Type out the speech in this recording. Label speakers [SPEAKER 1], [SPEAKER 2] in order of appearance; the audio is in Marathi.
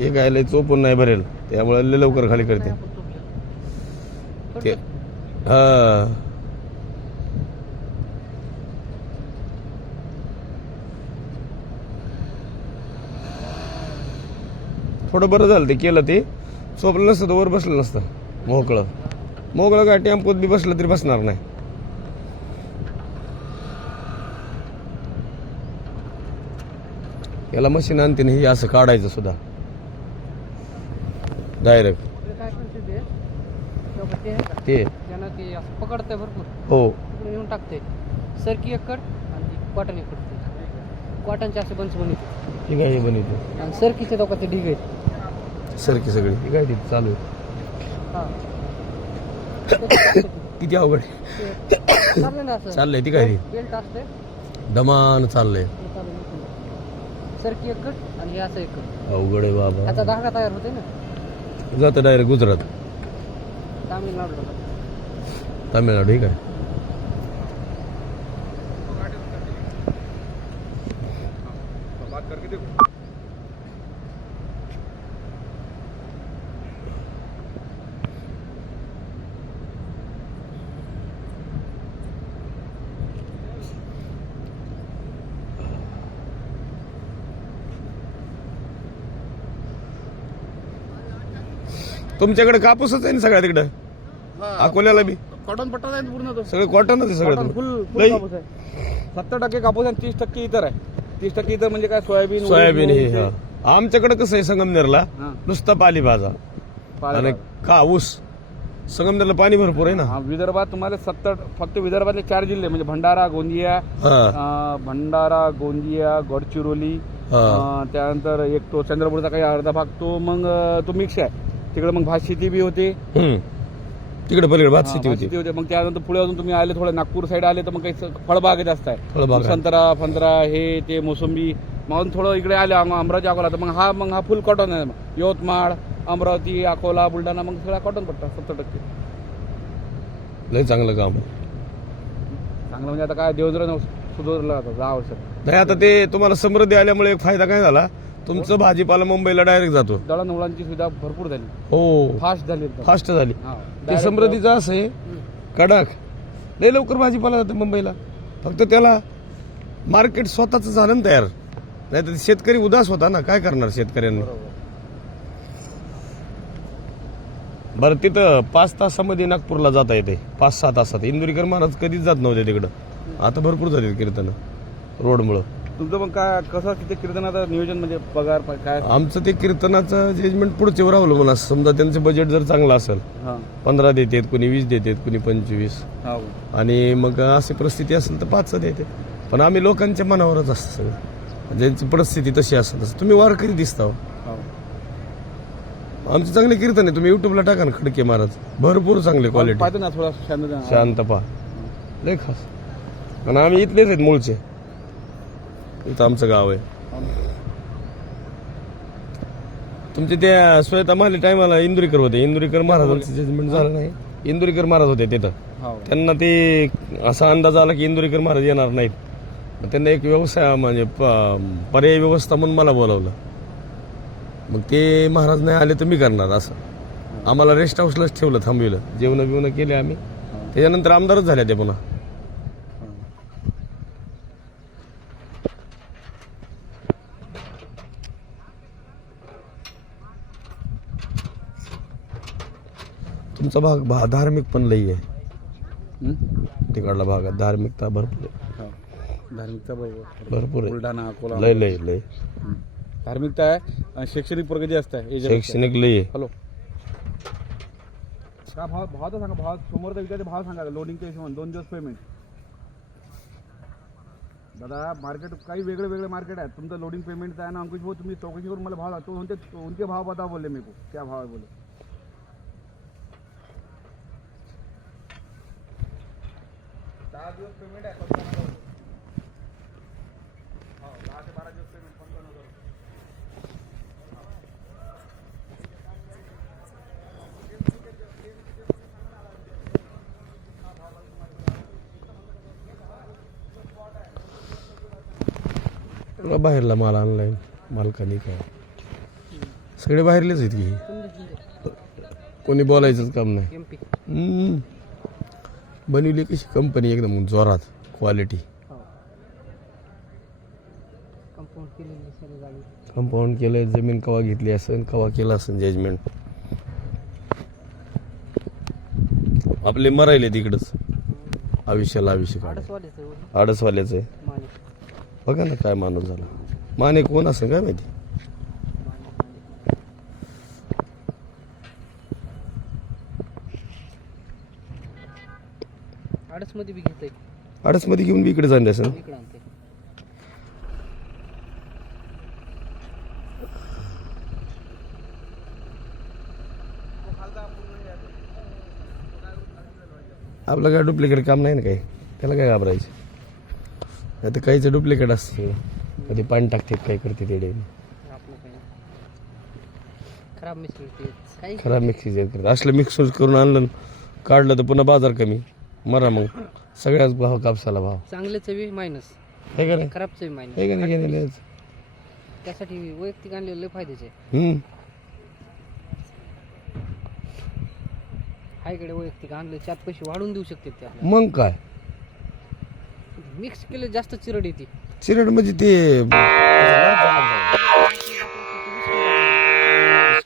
[SPEAKER 1] एक आयला चोपून नाही भरेल. त्यामुळे लवकर खाली करते. हा. थोडं बरं झालं ते केलं ते. चोपलं नसतं तर वर बसलं नसतं. मोकळं. मोकळं काय टेम्पोत बी बसलं तरी बसणार नाही. याला मशीन आणते ना हे असं काढायचं सुद्धा. डायरेक्ट
[SPEAKER 2] ते? पकडतंय भरपूर.
[SPEAKER 1] हो.
[SPEAKER 2] येऊन टाकते सरकी एक कट आणि कॉटन एक कॉटनचे असे बंच बनवते.
[SPEAKER 1] ठीक आहे हे बनवते?
[SPEAKER 2] आणि सरकीचे दोघांचे ढिग आहेत.
[SPEAKER 1] सरकी सगळी. काय तिथे चालू आहे.
[SPEAKER 2] हा.
[SPEAKER 1] किती अवघड आहे.
[SPEAKER 2] चाललंय ना असं.
[SPEAKER 1] चाललंय ती ती?
[SPEAKER 2] बेल्ट असते
[SPEAKER 1] दमान चाललंय.
[SPEAKER 2] हे चालू. सरकी एक कट आणि हे असं एक कट
[SPEAKER 1] अवघड आहे बाबा.
[SPEAKER 2] धागा तयार होते ना.
[SPEAKER 1] जातं डायरेक्ट गुजरात.
[SPEAKER 2] तामिळनाडूला
[SPEAKER 1] तामिळनाडू ठीक आहे तुमच्याकडे कापूसच आहे ना सगळ्या तिकडं? अकोल्याला बी?
[SPEAKER 3] कॉटन पट्टा आहे पूर्ण तो.
[SPEAKER 1] सगळं कॉटनच आहे
[SPEAKER 3] कॉटन
[SPEAKER 1] सगळं
[SPEAKER 3] फुल फुल
[SPEAKER 1] लई?
[SPEAKER 3] कापूस आहे. सत्तर टक्के कापूस आहे तीस टक्के इतर आहे. तीस टक्के इतर म्हणजे काय सोयाबीन
[SPEAKER 1] सोयाबीन हे. हा. आमच्याकडे कसं आहे संगमनेरला
[SPEAKER 3] हा.
[SPEAKER 1] नुसता पालीभाजा
[SPEAKER 3] पाले
[SPEAKER 1] आणि. का ऊस संगमनेरला पाणी भरपूर आहे ना
[SPEAKER 3] हा, विदर्भात तुम्हाला सत्तर फक्त विदर्भातले चार जिल्हे म्हणजे भंडारा गोंदिया
[SPEAKER 1] हा
[SPEAKER 3] अं, भंडारा गोंदिया गडचिरोली
[SPEAKER 1] हा.
[SPEAKER 3] अं, त्यानंतर एक तो चंद्रपूरचा काही अर्धा भाग तो मग अं, तो मिक्स आहे तिकडे मग भात शेती बी होते
[SPEAKER 1] हम्म. तिकडे पलीकडे भात शेती होती.
[SPEAKER 3] होते. मग त्यानंतर पुढे अजून तुम्ही आले थोडं नागपूर साईड आले तर मग काही
[SPEAKER 1] फळबाग आहे.
[SPEAKER 3] संतरा फंतरा हे ते मोसंबी मग अजून थोडं इकडे आले अम- अमरावती अकोला. तर मग हा मग हा फुल कॉटन आहे. मग. यवतमाळ अमरावती अकोला बुलढाणा मग सगळा कॉटन पट्टा सत्तर टक्के.
[SPEAKER 1] लय चांगलं काम. आहे.
[SPEAKER 3] चांगलं म्हणजे आता काय देवजर सुधारलं आता दहा
[SPEAKER 1] नाही आता ते तुम्हाला समृद्धी आल्यामुळे एक फायदा काय झाला? तुमचं भाजीपाला मुंबईला डायरेक्ट जातो.
[SPEAKER 3] दळणवळणची सुविधा भरपूर झाली.
[SPEAKER 1] हो.
[SPEAKER 3] फास्ट झाली एकदम.
[SPEAKER 1] फास्ट झाली.
[SPEAKER 3] हा.
[SPEAKER 1] ते
[SPEAKER 3] Direct
[SPEAKER 1] समृद्धीचं असं आहे. कडक. लय लवकर भाजीपाला जातो मुंबईला. फक्त त्याला मार्केट स्वतःच झालं ना तयार. नाही तर शेतकरी उदास होता ना. काय करणार शेतकऱ्यांनी? बरं तिथं पाच तासामध्ये नागपूरला जाता येते. पाच सहा तासात. इंदुरीकर महाराज कधीच जात नव्हते तिकडं. आता भरपूर जाते कीर्तन. रोडमुळं.
[SPEAKER 3] तुमचं मग काय कसं तिथे कीर्तनाचं नियोजन म्हणजे पगार प- काय?
[SPEAKER 1] आमचं ते कीर्तनाचं जजमेंट पुढचे राहलं म्हणा समजा त्यांचं बजेट जर चांगलं असेल
[SPEAKER 3] हा.
[SPEAKER 1] पंधरा देतात कुणी वीस देतात कुणी पंचवीस.
[SPEAKER 3] हा.
[SPEAKER 1] आणि मग अशी परिस्थिती असेल तर पाच देते. पण आम्ही लोकांच्या मनावरच असतं सगळं. ज्यांची परिस्थिती तशी असेल तसं. तुम्ही वारकरी दिसता हो.
[SPEAKER 3] हा.
[SPEAKER 1] आमचे चांगले कीर्तन आहे. तुम्ही युट्यूबला टाका ना खडके महाराज. भरपूर चांगले क्वालिटी
[SPEAKER 3] पाहतो ना थोडा शांत
[SPEAKER 1] शांत पहा. लय खास. आणि आम्ही इथलेच आहेत मूळचे. इथं आमचं गाव आहे. तुमचे त्या श्वेता माले टायमाला इंदुरीकर होते. इंदुरीकर महाराजांचं जजमेंट झालं नाही. इंदुरीकर महाराज होते तिथं.
[SPEAKER 3] हा.
[SPEAKER 1] त्यांना ते असा अंदाज आला की इंदुरीकर महाराज येणार नाहीत. त्यांना एक व्यवसाय म्हणजे पर्यायी व्यवस्था म्हणून मला बोलावलं. मग ते महाराज नाही आले तर मी करणार असं. आम्हाला रेस्ट हाऊसलाच ठेवलं थांबविलं. जेवण बिवणं केले आम्ही. त्याच्यानंतर आमदारच झाल्या ते पुन्हा. तुमचा भाग भा धार्मिक पण लई आहे? तिकडला भागात धार्मिकता भरपूर आहे.
[SPEAKER 3] हा. धार्मिकता बरोबर.
[SPEAKER 1] भरपूर आहे.
[SPEAKER 3] बुलढाणा अकोला
[SPEAKER 1] लय लय लय.
[SPEAKER 3] धार्मिकता आहे आणि शैक्षणिक प्रगती असते
[SPEAKER 1] शैक्षणिक लय आहे.
[SPEAKER 3] हॅलो. का भाव भावाचा सांगा. भाव समोरचा विचारते भाव सांगा. लोडिंगच्या हिशोबाने दोन दिवस पेमेंट दादा मार्केट काही वेगळे वेगळे मार्केट आहेत. तुमचं लोडिंग पेमेंट आहे ना अंकुश भाऊ तुम्ही चौकशी करून मला भाव उनके भाव बता बोलले मेरे को क्या भाव है बोले दहा दिवस पेमेंट आहे
[SPEAKER 1] पंचावन्न
[SPEAKER 3] हजार रुपये हो दहा ते बारा दिवस पेमेंट पंचावन्न हजार रुपये
[SPEAKER 1] बाहेरला माल आणलाय मालकाने काय सगळे बाहेरलेच आहेत की? कोणी बोलायचंच काम नाही. बनवली कशी? कंपनी एकदम जोरात क्वालिटी
[SPEAKER 2] कंपाऊंड
[SPEAKER 1] केलंय जमीन कवा घेतली असेल कवा केलं असेल जजमेंट आपले मरायले तिकडच. आयुष्याला आयुष्य
[SPEAKER 2] आडसवाल्याचं
[SPEAKER 1] आहे. बघा ना काय माणूस झाला. माने कोण असेल काय माहिती?
[SPEAKER 2] आडसमध्ये बी घेतंय
[SPEAKER 1] आडसमध्ये घेऊन बी इकडे
[SPEAKER 2] इकडं आणते.
[SPEAKER 1] आपलं काय डुप्लिकेट काम नाही ना काही? त्याला काय घाबरायचं? तर काहीचं डुप्लिकेट असतं. कधी पाणी टाकते काही करते तेडे
[SPEAKER 2] खराब काही
[SPEAKER 1] खराब मिक्सी असलं मिक्स करून आणलं काढलं तर पुन्हा बाजार कमी. मरा मग. सगळ्याच भाव कापसाला भाव.
[SPEAKER 2] चांगले चवी मायनस
[SPEAKER 1] हे का नाही?
[SPEAKER 2] खराब चवी मायनस
[SPEAKER 1] हे का नाही गेलेले
[SPEAKER 2] त्यासाठी वैयक्तिक आणलेलं लय फायद्याचे.
[SPEAKER 1] हम्म.
[SPEAKER 2] हायकडे वैयक्तिक आणलं चार पैसे वाढवून देऊ शकते ते
[SPEAKER 1] मग काय?
[SPEAKER 2] मिक्स केलं जास्त चिरड येते.
[SPEAKER 1] चिरड म्हणजे ते